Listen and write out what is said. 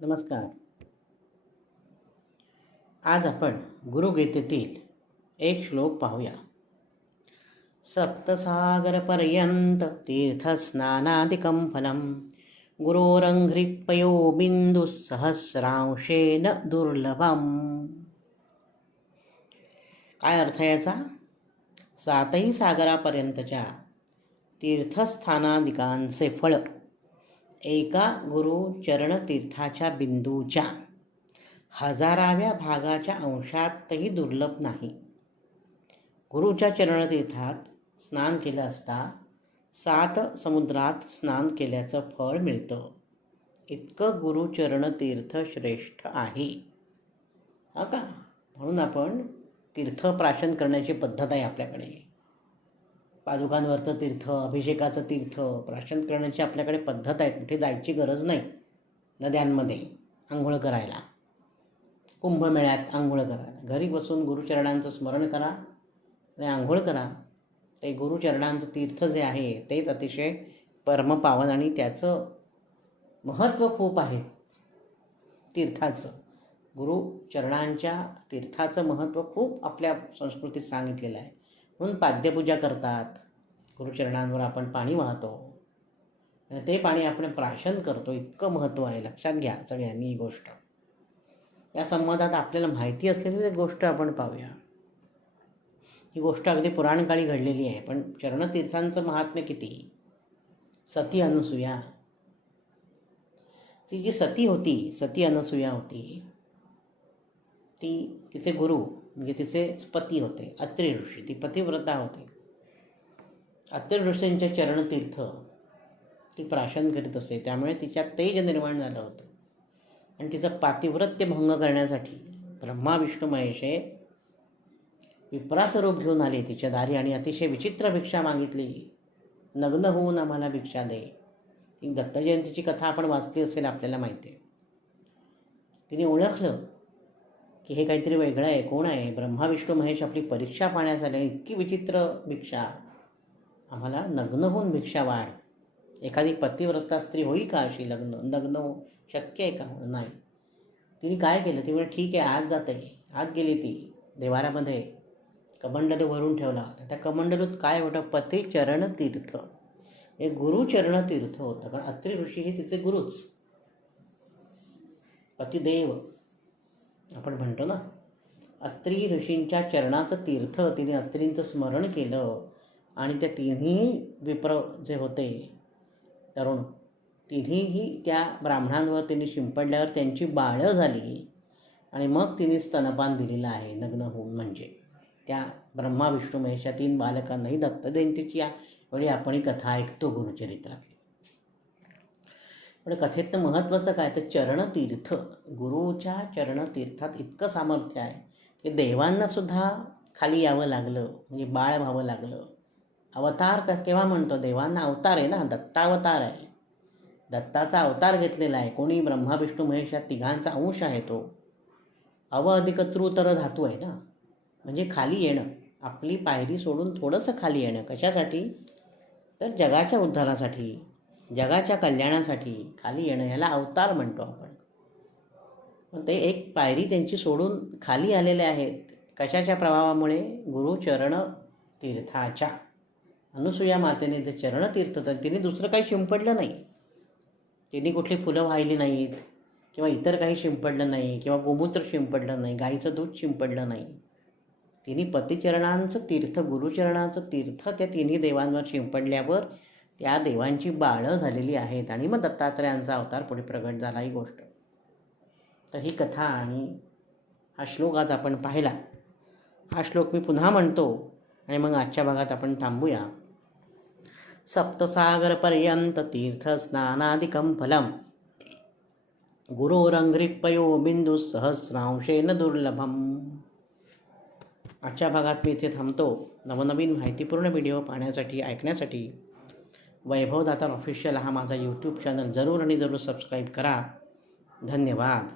नमस्कार. आज आपण गुरुगीतेतील एक श्लोक पाहूया. सप्तसागरपर्यंत तीर्थस्नानादिकं फलं गुरोरंघ्रिपयो बिंदुसहस्रांशेन दुर्लभम. काय अर्थ याचा? सातही सागरापर्यंतच्या तीर्थस्थानादिकांचे फळ एका गुरु चरणतीर्थाच्या बिंदूच्या 1000व्या भागाच्या अंशातही दुर्लभ नाही. गुरुच्या चरणतीर्थात स्नान केलं असता 7 समुद्रात स्नान केल्याचं फळ मिळतं. इतकं गुरुचरणतीर्थ श्रेष्ठ आहे. हा का? म्हणून आपण तीर्थ प्राशन करण्याची पद्धत आहे आपल्याकडे. पादुकांवरचं तीर्थ, अभिषेकाचं तीर्थ प्राशन करण्याची आपल्याकडे पद्धत आहे. कुठे जायची गरज नाही. नद्यांमध्ये आंघोळ करायला, कुंभमेळ्यात आंघोळ करायला, घरी बसून गुरुचरणांचं स्मरण करा आणि आंघोळ करा. ते गुरुचरणांचं तीर्थ जे आहे तेच अतिशय परमपावन आणि त्याचं महत्त्व खूप आहे. तीर्थाचं, गुरुचरणांच्या तीर्थाचं महत्त्व खूप आपल्या संस्कृतीत सांगितलेलं आहे. म्हणून पाद्यपूजा करतात. गुरुचरणांवर आपण पाणी वाहतो आणि ते पाणी आपण प्राशन करतो. इतकं महत्त्व आहे. लक्षात घ्या सगळ्यांनी ही गोष्ट. या संबंधात आपल्याला माहिती असलेली एक गोष्ट आपण पाहूया. ही गोष्ट अगदी पुराणकाळी घडलेली आहे, पण चरणतीर्थांचं महात्म्य किती. सती अनुसूया, ती जी सती होती, सती अनुसूया होती, ती तिचे गुरु म्हणजे तिचे पती होते अत्रि ऋषी. ती पतिव्रता होती. अत्रि ऋषींचे चरणतीर्थ ती प्राशन करीत असे. त्यामुळे तिच्यात तेज निर्माण झालं होतं आणि तिचं पातिव्रत्य भंग करण्यासाठी ब्रह्मा विष्णू महेश हे विप्राचं रूप घेऊन आले तिच्या दारी आणि अतिशय विचित्र भिक्षा मागितली. नग्न होऊन आम्हाला भिक्षा दे. ही दत्तजयंतीची कथा आपण वाचली असेल, आपल्याला माहिती आहे. तिने ओळखलं की हे काहीतरी वेगळं आहे. कोण आहे? ब्रह्मा विष्णू महेश आपली परीक्षा पाहण्यास आले. इतकी विचित्र भिक्षा, आम्हाला नग्न होऊन भिक्षा वाढ. एखादी पतिव्रता स्त्री होईल का अशी नग्न शक्य आहे का? नाही. तिने काय केलं? ती म्हणजे ठीक आहे, आज जाते. आज गेली ती देवाऱ्यामध्ये, कमंडलू भरून ठेवला होता. त्या कमंडलूत काय होतं? पती चरण तीर्थ, हे गुरुचरण तीर्थ होतं. कारण अत्रि ऋषी हे तिचे गुरुच, पतिदेव आपण म्हणतो ना. अत्रि ऋषींच्या चरणाचं तीर्थ तिने अत्रींचं स्मरण केलं आणि त्या तिन्ही विप्र जे होते तरुण, तिन्हीही त्या ब्राह्मणांवर तिने शिंपडल्यावर त्यांची बाळं झाली आणि मग तिने स्तनपान दिलेलं आहे नग्न होऊन. म्हणजे त्या ब्रह्मा विष्णू महेश 3 बालकांनाही दत्तजयंतीची वेळी आपण ही कथा ऐकतो गुरुचरित्रातली. पण कथेतनं महत्त्वाचं काय? तर चरणतीर्थ, गुरुच्या चरणतीर्थात इतकं सामर्थ्य आहे की देवांनासुद्धा खाली यावं लागलं, म्हणजे बाळ व्हावं लागलं. अवतार केव्हा म्हणतो? देवांना अवतार आहे ना, दत्तावतार आहे. दत्ताचा अवतार घेतलेला आहे. कोणी? ब्रह्मा विष्णू महेश या तिघांचा अंश आहे तो. अव अधिक तृ तर धातू आहे ना, म्हणजे खाली येणं, आपली पायरी सोडून थोडंसं खाली येणं. कशासाठी? तर जगाच्या उद्धारासाठी, जगाच्या कल्याणासाठी खाली येणं, ह्याला अवतार म्हणतो आपण. पण ते एक पायरी त्यांची सोडून खाली आलेले आहेत. कशाच्या प्रभावामुळे? गुरुचरण तीर्थाच्या. अनुसूया मातेने जे चरणतीर्थ, तर तिने दुसरं काही शिंपडलं नाही. तिने कुठली फुलं वाहिली नाहीत किंवा इतर काही शिंपडलं नाही किंवा गोमूत्र शिंपडलं नाही, गाईचं दूध शिंपडलं नाही. तिने पतिचरणांचं तीर्थ, गुरुचरणाचं तीर्थ त्या तिन्ही देवांवर शिंपडल्यावर त्या देवांची बाळं झालेली आहेत आणि मग दत्तात्रयांचा अवतार पुढे प्रगट झाला. ही गोष्ट. तर ही कथा आणि हा श्लोक आज आपण पाहिला. हा श्लोक मी पुन्हा म्हणतो आणि मग आजच्या भागात आपण थांबूया. सप्तसागरपर्यंत तीर्थस्नानादिकं फलं गुरोरंघ्रिपयो बिंदुसहस्रांशेन दुर्लभम. आजच्या भागात मी इथे थांबतो. नवनवीन माहितीपूर्ण व्हिडिओ पाहण्यासाठी, ऐकण्यासाठी वैभव दातार ऑफिशियल हा माझा यूट्यूब चॅनल जरूर आणि जरूर सबस्क्राईब करा. धन्यवाद.